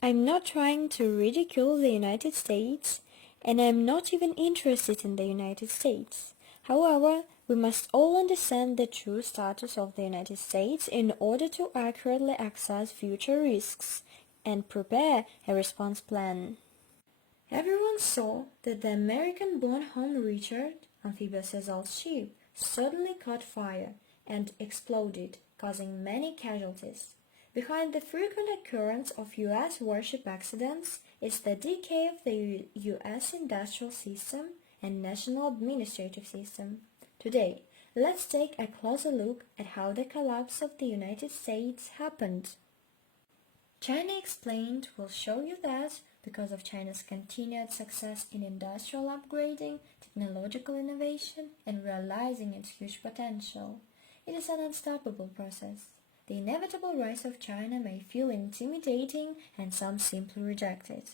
I'm not trying to ridicule the United States, and I'm not even interested in the United States. However, we must all understand the true status of the United States in order to accurately assess future risks and prepare a response plan. Everyone saw that the American BonHomme Richard, amphibious assault ship, suddenly caught fire and exploded, causing many casualties. Behind the frequent occurrence of U.S. warship accidents is the decay of the U.S. industrial system and national administrative system. Today, let's take a closer look at how the collapse of the United States happened. China Explained will show you that because of China's continued success in industrial upgrading, technological innovation, and realizing its huge potential, it is an unstoppable process. The inevitable rise of China may feel intimidating and some simply reject it.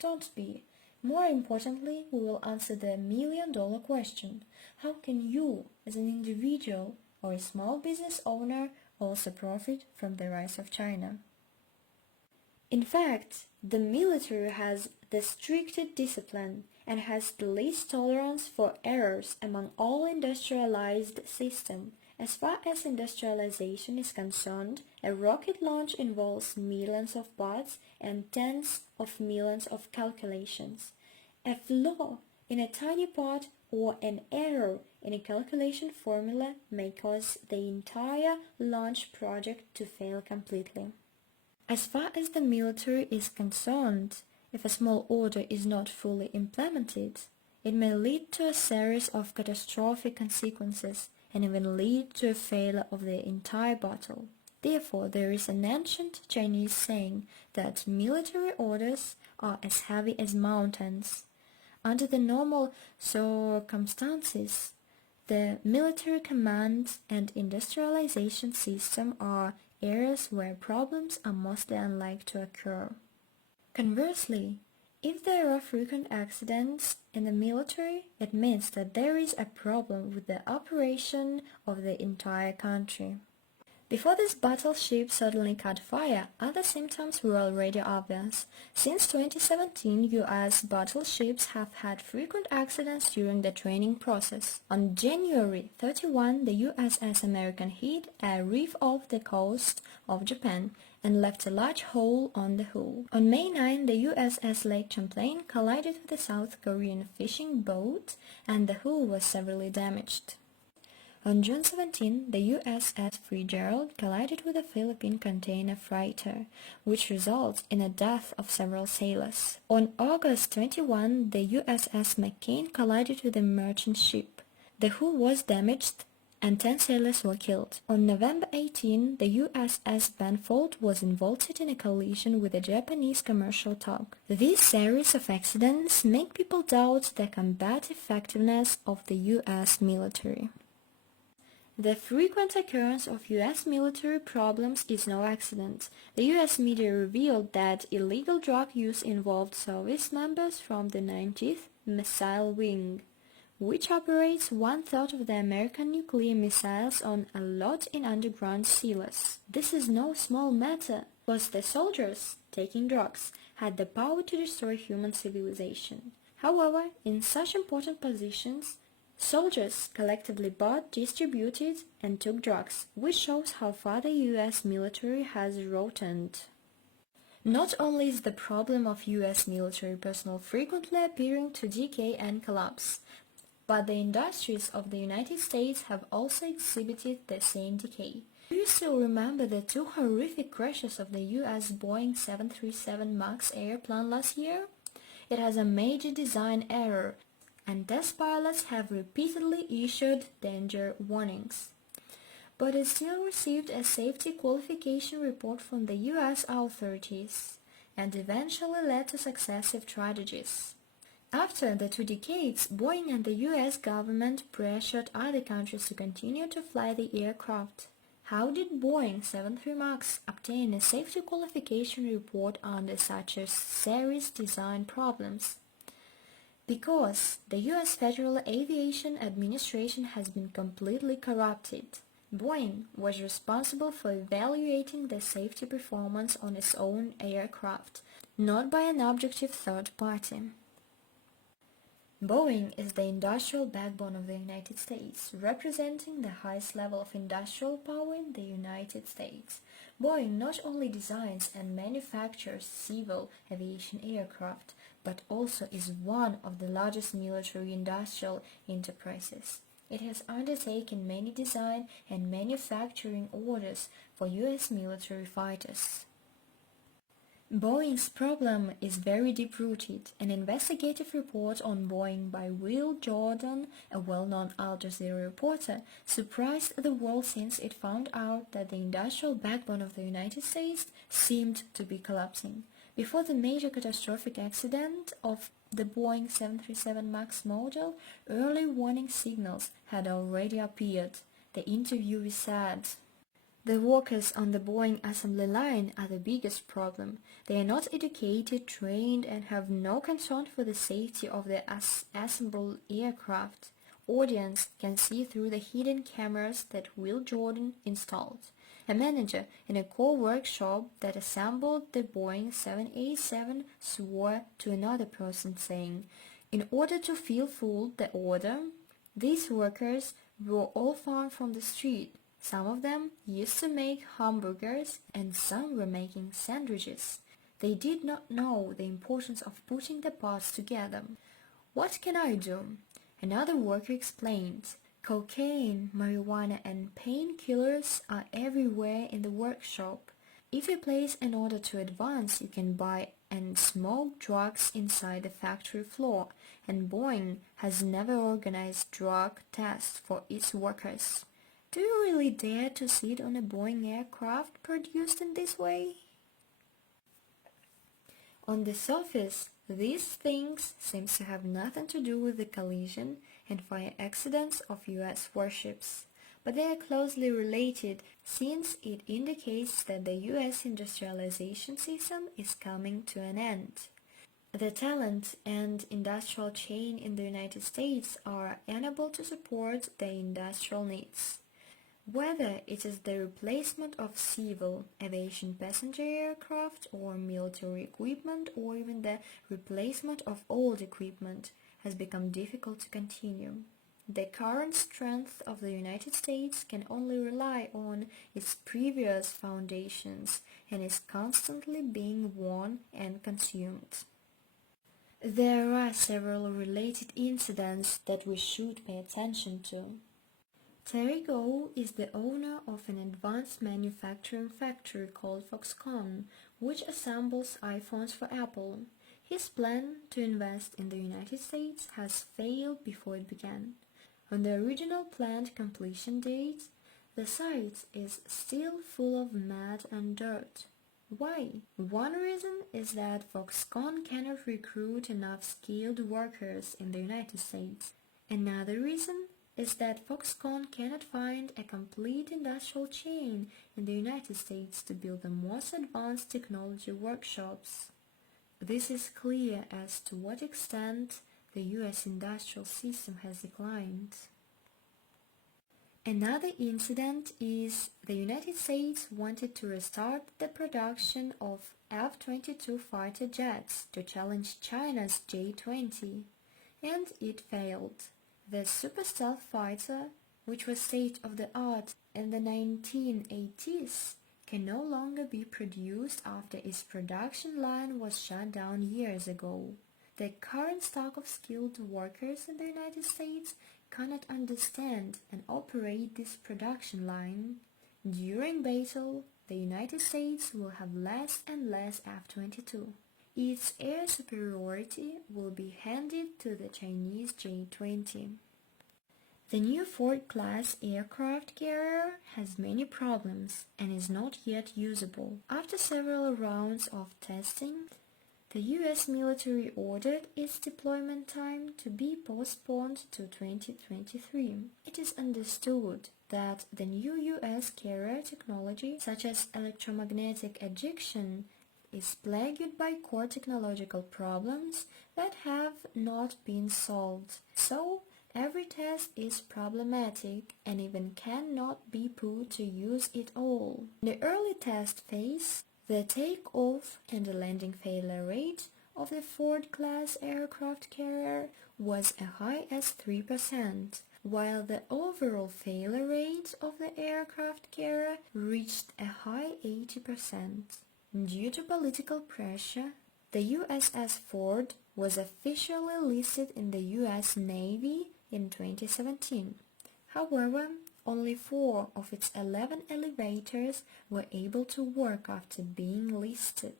Don't be. More importantly, we will answer the million-dollar question: how can you, as an individual or a small business owner, also profit from the rise of China? In fact, the military has the strictest discipline and has the least tolerance for errors among all industrialized systems. As far as industrialization is concerned, a rocket launch involves millions of parts and tens of millions of calculations. A flaw in a tiny part or an error in a calculation formula may cause the entire launch project to fail completely. As far as the military is concerned, if a small order is not fully implemented, it may lead to a series of catastrophic consequences and even lead to a failure of the entire battle. Therefore, there is an ancient Chinese saying that military orders are as heavy as mountains. Under the normal circumstances, the military command and industrialization system are areas where problems are mostly unlikely to occur. Conversely, if there are frequent accidents in the military, it means that there is a problem with the operation of the entire country. Before this battleship suddenly caught fire, other symptoms were already obvious. Since 2017, U.S. battleships have had frequent accidents during the training process. On January 31, the USS American hit a reef off the coast of Japan and left a large hole on the hull. On May 9, the USS Lake Champlain collided with a South Korean fishing boat and the hull was severely damaged. On June 17, the USS Fitzgerald collided with a Philippine container freighter, which resulted in the death of several sailors. On August 21, the USS McCain collided with a merchant ship. The hull was damaged and 10 sailors were killed. On November 18, the USS Benfold was involved in a collision with a Japanese commercial tug. These series of accidents make people doubt the combat effectiveness of the US military. The frequent occurrence of U.S. military problems is no accident. The U.S. media revealed that illegal drug use involved service members from the 90th Missile Wing, which operates one-third of the American nuclear missiles on a lot in underground sealers. This is no small matter, because the soldiers, taking drugs, had the power to destroy human civilization. However, in such important positions, soldiers collectively bought, distributed, and took drugs, which shows how far the U.S. military has rotted. Not only is the problem of U.S. military personnel frequently appearing to decay and collapse, but the industries of the United States have also exhibited the same decay. Do you still remember the two horrific crashes of the U.S. Boeing 737 MAX airplane last year? It has a major design error, and test pilots have repeatedly issued danger warnings. But it still received a safety qualification report from the U.S. authorities, and eventually led to successive tragedies. After the 2 decades, Boeing and the U.S. government pressured other countries to continue to fly the aircraft. How did Boeing 73 MAX obtain a safety qualification report under such a serious design problems? Because the U.S. Federal Aviation Administration has been completely corrupted. Boeing was responsible for evaluating the safety performance on its own aircraft, not by an objective third party. Boeing is the industrial backbone of the United States, representing the highest level of industrial power in the United States. Boeing not only designs and manufactures civil aviation aircraft, but also is one of the largest military industrial enterprises. It has undertaken many design and manufacturing orders for U.S. military fighters. Boeing's problem is very deep-rooted. An investigative report on Boeing by Will Jordan, a well-known Al Jazeera reporter, surprised the world since it found out that the industrial backbone of the United States seemed to be collapsing. Before the major catastrophic accident of the Boeing 737 MAX model, early warning signals had already appeared. The interviewee said, "The workers on the Boeing assembly line are the biggest problem. They are not educated, trained, and have no concern for the safety of the assembled aircraft. Audience can see through the hidden cameras that Will Jordan installed." A manager in a core workshop that assembled the Boeing 787 swore to another person, saying, "In order to fulfill the order, these workers were all found from the street. Some of them used to make hamburgers and some were making sandwiches. They did not know the importance of putting the parts together." "What can I do?" Another worker explained. "Cocaine, marijuana and painkillers are everywhere in the workshop. If you place an order to advance, you can buy and smoke drugs inside the factory floor, and Boeing has never organized drug tests for its workers. Do you really dare to sit on a Boeing aircraft produced in this way?" On the surface, these things seem to have nothing to do with the collision and fire accidents of U.S. warships, but they are closely related since it indicates that the U.S. industrialization system is coming to an end. The talent and industrial chain in the United States are unable to support the industrial needs. Whether it is the replacement of civil aviation passenger aircraft or military equipment or even the replacement of old equipment has become difficult to continue. The current strength of the United States can only rely on its previous foundations and is constantly being worn and consumed. There are several related incidents that we should pay attention to. Terry Gou is the owner of an advanced manufacturing factory called Foxconn, which assembles iPhones for Apple. His plan to invest in the United States has failed before it began. On the original planned completion date, the site is still full of mud and dirt. Why? One reason is that Foxconn cannot recruit enough skilled workers in the United States. Another reason is that Foxconn cannot find a complete industrial chain in the United States to build the most advanced technology workshops. This is clear as to what extent the U.S. industrial system has declined. Another incident is the United States wanted to restart the production of F-22 fighter jets to challenge China's J-20, and it failed. The super stealth fighter, which was state-of-the-art in the 1980s, can no longer be produced after its production line was shut down years ago. The current stock of skilled workers in the United States cannot understand and operate this production line. During battle, the United States will have less and less F-22. Its air superiority will be handed to the Chinese J-20. The new Ford-class aircraft carrier has many problems and is not yet usable. After several rounds of testing, the U.S. military ordered its deployment time to be postponed to 2023. It is understood that the new U.S. carrier technology, such as electromagnetic ejection, is plagued by core technological problems that have not been solved. So, every test is problematic and even cannot be put to use at all. In the early test phase, the takeoff and the landing failure rate of the Ford-class aircraft carrier was as high as 3%, while the overall failure rate of the aircraft carrier reached a high 80%. Due to political pressure, the USS Ford was officially listed in the US Navy in 2017. However, only 4 of its 11 elevators were able to work after being listed.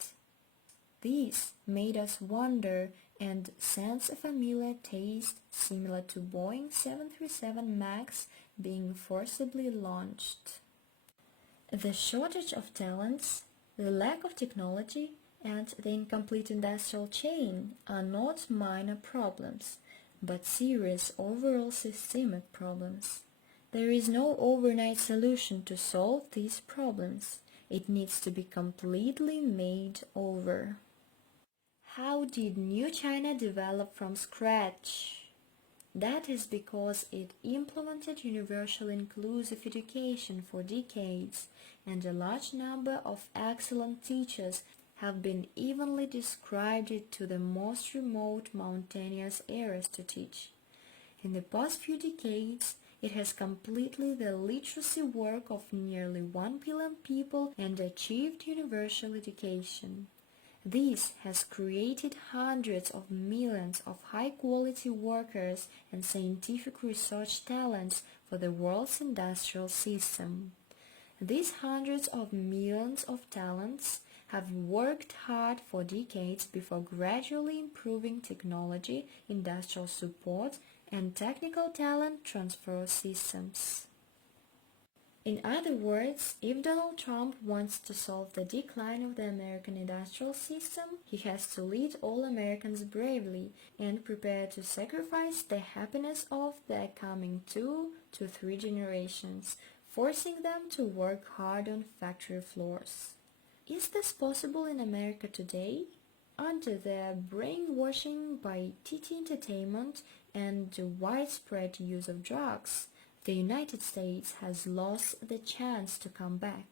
This made us wonder and sense a familiar taste similar to Boeing 737 MAX being forcibly launched. The shortage of talents, the lack of technology, and the incomplete industrial chain are not minor problems, but serious overall systemic problems. There is no overnight solution to solve these problems. It needs to be completely made over. How did New China develop from scratch? That is because it implemented universal inclusive education for decades, and a large number of excellent teachers have been evenly distributed to the most remote mountainous areas to teach. In the past few decades, it has completed the literacy work of nearly 1 billion people and achieved universal education. This has created hundreds of millions of high-quality workers and scientific research talents for the world's industrial system. These hundreds of millions of talents have worked hard for decades before gradually improving technology, industrial support, and technical talent transfer systems. In other words, if Donald Trump wants to solve the decline of the American industrial system, he has to lead all Americans bravely and prepare to sacrifice the happiness of the coming 2 to 3 generations, forcing them to work hard on factory floors. Is this possible in America today? Under the brainwashing by TT entertainment and the widespread use of drugs, the United States has lost the chance to come back.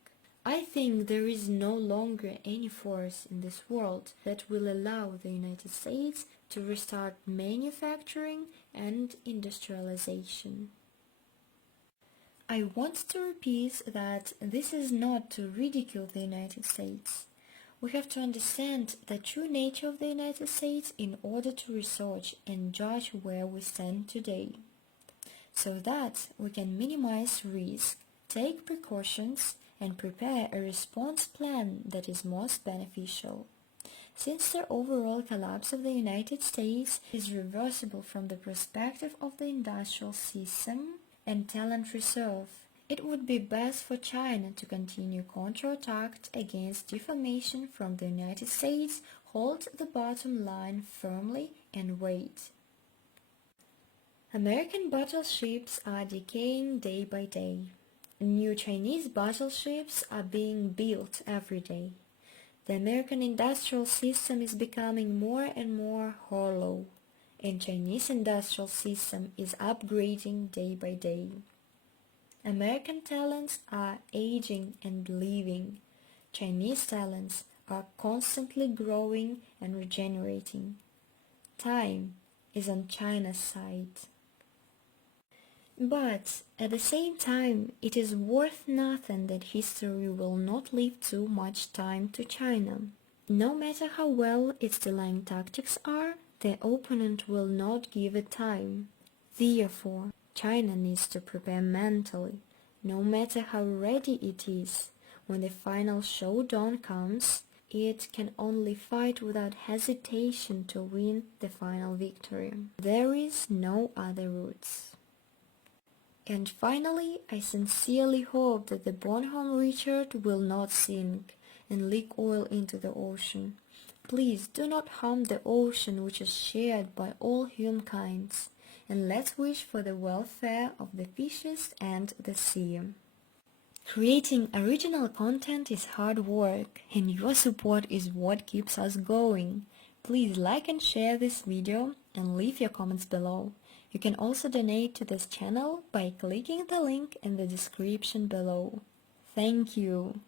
I think there is no longer any force in this world that will allow the United States to restart manufacturing and industrialization. I want to repeat that this is not to ridicule the United States. We have to understand the true nature of the United States in order to research and judge where we stand today, so that we can minimize risk, take precautions, and prepare a response plan that is most beneficial. Since the overall collapse of the United States is reversible from the perspective of the industrial system and talent reserve, it would be best for China to continue counterattack against defamation from the United States, hold the bottom line firmly, and wait. American battleships are decaying day by day. New Chinese battleships are being built every day. The American industrial system is becoming more and more hollow, and Chinese industrial system is upgrading day by day. American talents are aging and leaving. Chinese talents are constantly growing and regenerating. Time is on China's side. But at the same time, it is worth nothing that history will not leave too much time to China. No matter how well its delaying tactics are, the opponent will not give it time. Therefore, China needs to prepare mentally, no matter how ready it is. When the final showdown comes, it can only fight without hesitation to win the final victory. There is no other route. And finally, I sincerely hope that the BonHomme Richard will not sink and leak oil into the ocean. Please do not harm the ocean, which is shared by all humankind, and let's wish for the welfare of the fishes and the sea. Creating original content is hard work, and your support is what keeps us going. Please like and share this video and leave your comments below. You can also donate to this channel by clicking the link in the description below. Thank you!